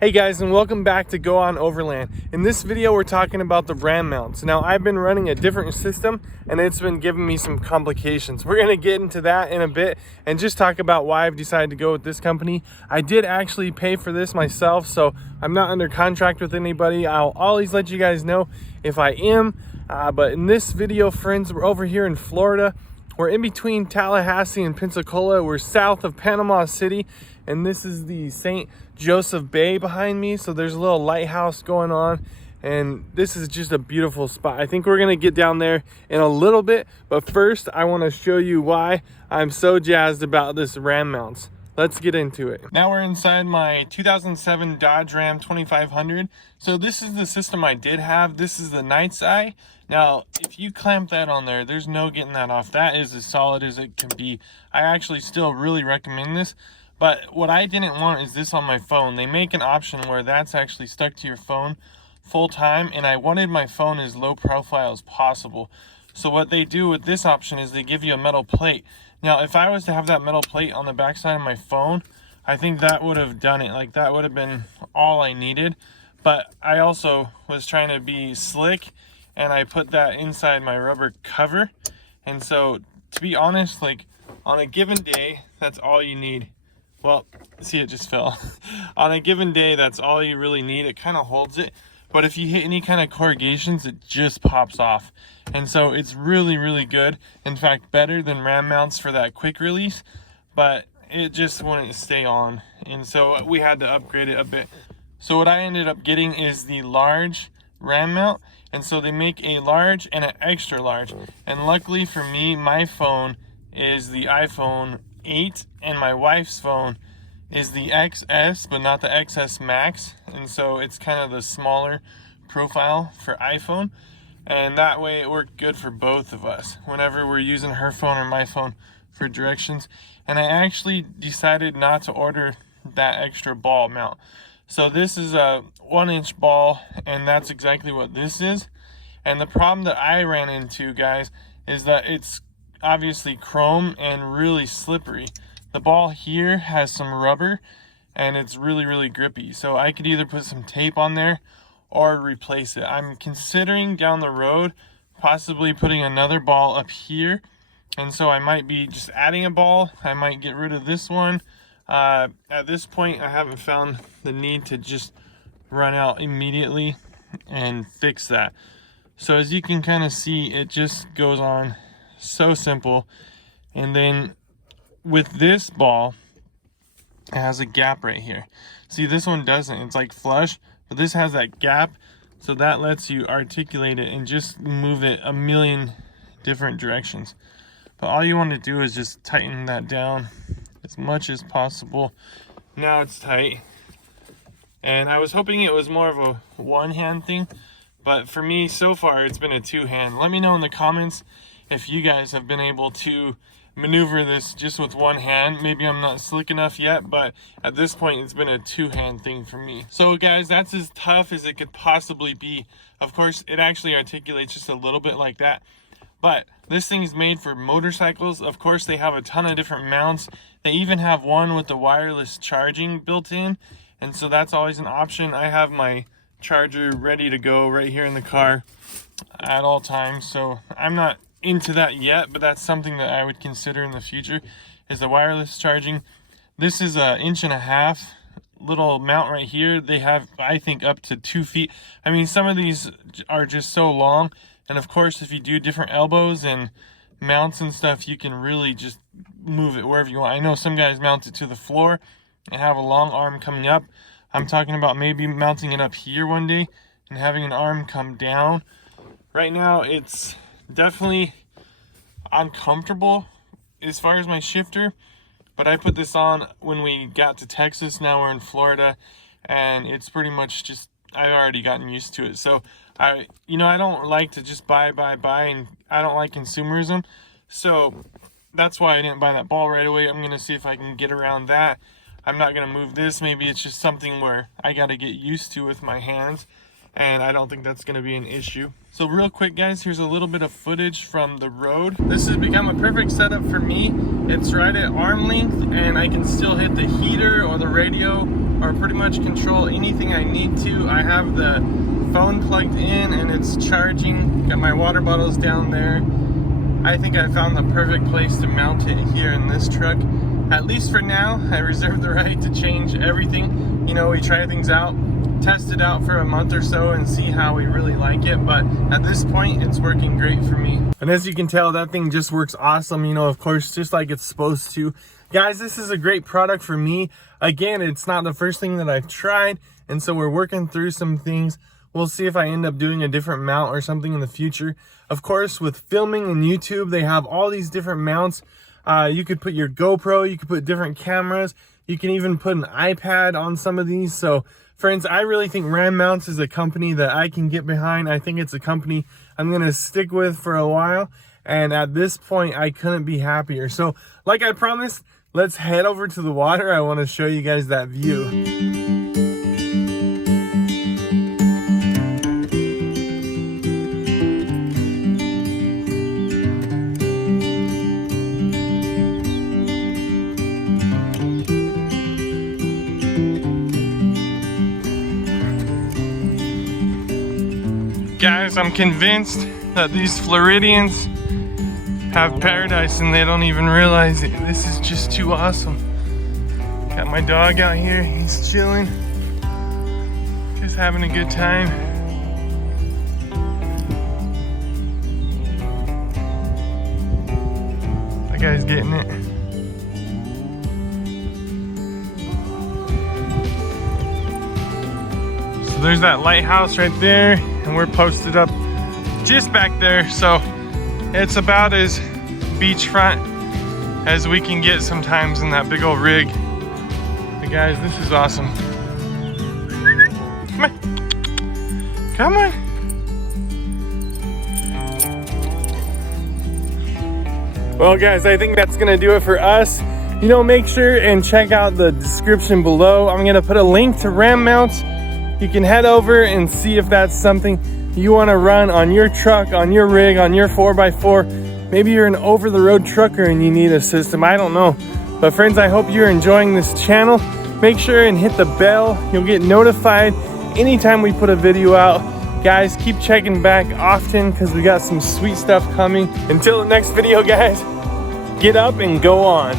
Hey guys, and welcome back to Go On Overland. In this video we're talking about the ram mounts. Now I've been running a different system and it's been giving me some complications. We're going to get into that in a bit and just talk about why I've decided to go with this company. I did actually pay for this myself, so I'm not under contract with anybody. I'll always let you guys know if I am. But in this video, friends, we're over here in Florida. We're in between Tallahassee and Pensacola. We're south of Panama City, and this is the St. Joseph Bay behind me. So there's a little lighthouse going on, and this is just a beautiful spot. I think we're gonna get down there in a little bit, but first I wanna show you why I'm so jazzed about this ram mounts. Let's get into it. Now we're inside my 2007 Dodge Ram 2500. So this is the system I did have. This is the Night's Eye. Now, if you clamp that on there, there's no getting that off. That is as solid as it can be. I actually still really recommend this. But what I didn't want is this on my phone. They make an option where that's actually stuck to your phone full time, and I wanted my phone as low profile as possible. So what they do with this option is they give you a metal plate. Now, if I was to have that metal plate on the backside of my phone, I think that would have done it. Like, that would have been all I needed. But I also was trying to be slick, and I put that inside my rubber cover. And so, to be honest, like, on a given day, that's all you need. Well, see, it just fell. On a given day, that's all you really need. It kind of holds it. But if you hit any kind of corrugations, it just pops off. And so it's really, really good. In fact, better than ram mounts for that quick release. But it just wouldn't stay on. And so we had to upgrade it a bit. So what I ended up getting is the large ram mount. And so they make a large and an extra large. And luckily for me, my phone is the iPhone 8 and my wife's phone is the XS, but not the XS Max. And so it's kind of the smaller profile for iPhone. And that way it worked good for both of us whenever we're using her phone or my phone for directions. And I actually decided not to order that extra ball mount. So this is a 1-inch ball, and that's exactly what this is. And the problem that I ran into, guys, is that it's obviously chrome and really slippery. The ball here has some rubber and it's really, really grippy. So I could either put some tape on there or replace it. I'm considering down the road possibly putting another ball up here. And so I might be just adding a ball. I might get rid of this one. At this point, I haven't found the need to just run out immediately and fix that. So as you can kind of see, it just goes on so simple. And then with this ball, it has a gap right here. See, this one doesn't. It's like flush, but this has that gap, so that lets you articulate it and just move it a million different directions. But all you want to do is just tighten that down as much as possible. Now it's tight. And I was hoping it was more of a one-hand thing, but for me, so far, it's been a two-hand. Let me know in the comments if you guys have been able to maneuver this just with one hand. Maybe I'm not slick enough yet, but at this point it's been a two-hand thing for me. So guys, that's as tough as it could possibly be. Of course, it actually articulates just a little bit like that, but this thing is made for motorcycles. Of course, they have a ton of different mounts. They even have one with the wireless charging built in, and so that's always an option. I have my charger ready to go right here in the car at all times, so I'm not into that yet, but that's something that I would consider in the future, is the wireless charging. This is a 1.5 inch little mount right here. They have, I think, up to 2 feet. I mean, some of these are just so long, and of course if you do different elbows and mounts and stuff, you can really just move it wherever you want. I know some guys mount it to the floor and have a long arm coming up. I'm talking about maybe mounting it up here one day and having an arm come down. Right now it's definitely uncomfortable as far as my shifter, but I put this on when we got to Texas. Now we're in Florida, and it's pretty much just, I've already gotten used to it. So I don't like to just buy, and I don't like consumerism. So that's why I didn't buy that ball right away. I'm gonna see if I can get around that. I'm not gonna move this. Maybe it's just something where I gotta get used to with my hands, and I don't think that's going to be an issue. So real quick, guys, here's a little bit of footage from the road. This has become a perfect setup for me. It's right at arm length, and I can still hit the heater or the radio or pretty much control anything I need to. I have the phone plugged in and it's charging. Got my water bottles down there. I think I found the perfect place to mount it here in this truck. At least for now. I reserve the right to change everything. You know, we try things out, test it out for a month or so and see how we really like it, but at this point it's working great for me. And as you can tell, that thing just works awesome, you know, of course, just like it's supposed to. Guys, this is a great product for me. Again, it's not the first thing that I've tried, and so we're working through some things. We'll see if I end up doing a different mount or something in the future. Of course, with filming and YouTube, they have all these different mounts. You could put your GoPro, you could put different cameras, you can even put an iPad on some of these. So friends, I really think Ram Mounts is a company that I can get behind. I think it's a company I'm gonna stick with for a while. And at this point, I couldn't be happier. So like I promised, let's head over to the water. I wanna show you guys that view. Guys, I'm convinced that these Floridians have paradise and they don't even realize it. This is just too awesome. Got my dog out here, he's chilling, just having a good time. That guy's getting it. So there's that lighthouse right there, and we're posted up just back there, so it's about as beachfront as we can get sometimes in that big old rig. But guys, this is awesome. Come on. Come on. Well guys, I think that's gonna do it for us. You know, make sure and check out the description below. I'm gonna put a link to Ram Mounts. You can head over and see if that's something you want to run on your truck, on your rig, on your 4x4. Maybe you're an over-the-road trucker and you need a system. I don't know. But friends, I hope you're enjoying this channel. Make sure and hit the bell. You'll get notified anytime we put a video out. Guys, keep checking back often because we got some sweet stuff coming. Until the next video, guys, get up and go on.